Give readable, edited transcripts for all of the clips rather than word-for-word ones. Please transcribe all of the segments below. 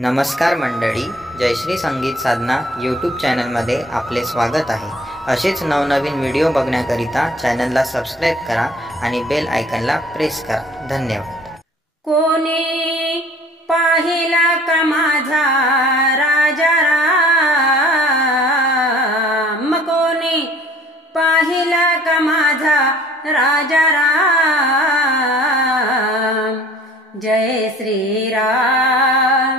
नमस्कार मंडळी, जयश्री संगीत साधना यूट्यूब चॅनलमध्ये आपले स्वागत आहे। असेच नवनवीन व्हिडिओ बघण्याकरिता चॅनलला सबस्क्राइब करा आणि बेल आयकॉनला प्रेस करा। धन्यवाद। कोणी पाहिला का माझा राजा राम, कोणी पाहिला का माझा राजा राम। जय श्री राम,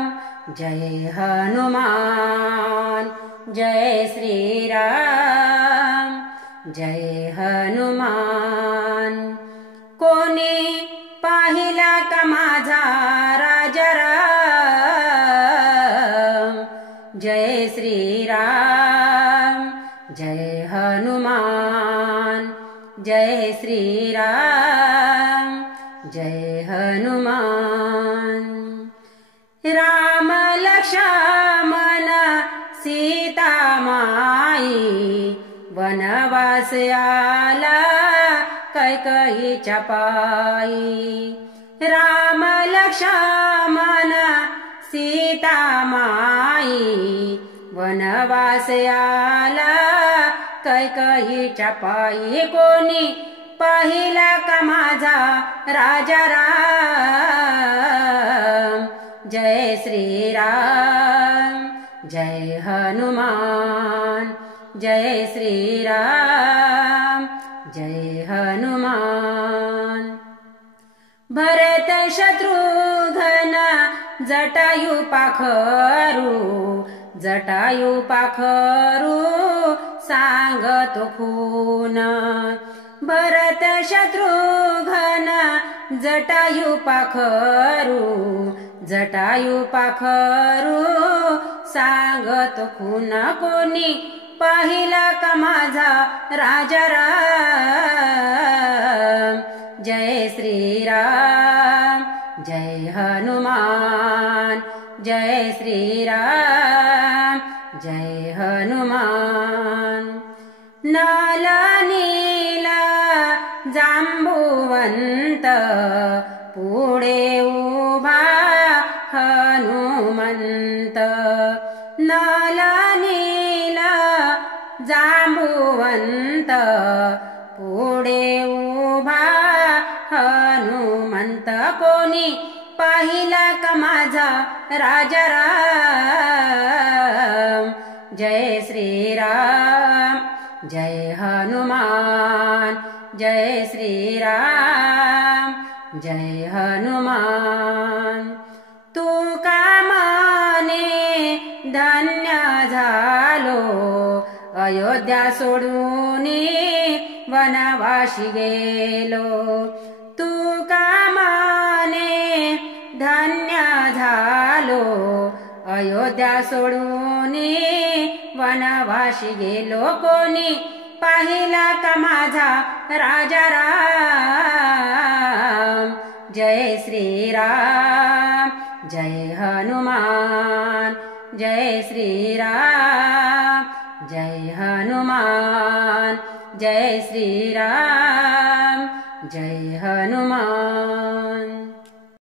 जय हनुमान, जय श्री राम, जय हनुमान। कोणी पाहिला का माझा राजा राम। जय श्री राम, जय हनुमान, जय श्री राम, जय हनुमान। राम लक्ष्मण सीता माई, वनवास आला कैकेयीच्या पायी। राम लक्ष्मण सीता माई, वनवास आला कैकेयीच्या पायी। कोणी पाहिला का माझा राजा राम। जय श्री राम, जय हनुमान, जय श्री राम, जय हनुमान। भरत शत्रुघ्न जटायु पाखरू, जटायु पाखरू सांगतो खून। भरत शत्रुघ्न जटायु पाखरू, जटायु पाखरू सांगतो खून। कोणी पाहिला का माझा राजा राम। जय श्री राम, जय हनुमान, जय श्री राम, जय हनुमान। नल नीला जांबुवंत, पुढे उभा हनुमंत। नल नीला जांबुवंत, पुढे उभा हनुमंत। कोणी पाहिला का माझा राजा राम। जय श्री राम, जय हनुमान, जय श्री राम, जय हनुमान। तू का म्हणे धन्य झालो, अयोध्या सोडून वनवासी गेलो। तू का म्हणे धन्य झालो, अयोध्या सोडून वनवासी गेलो। कोणी पाहिला का माझा राजा राम। जय श्री राम, जय हनुमान, जय श्री राम, जय हनुमान, जय श्री राम, जय हनुमान।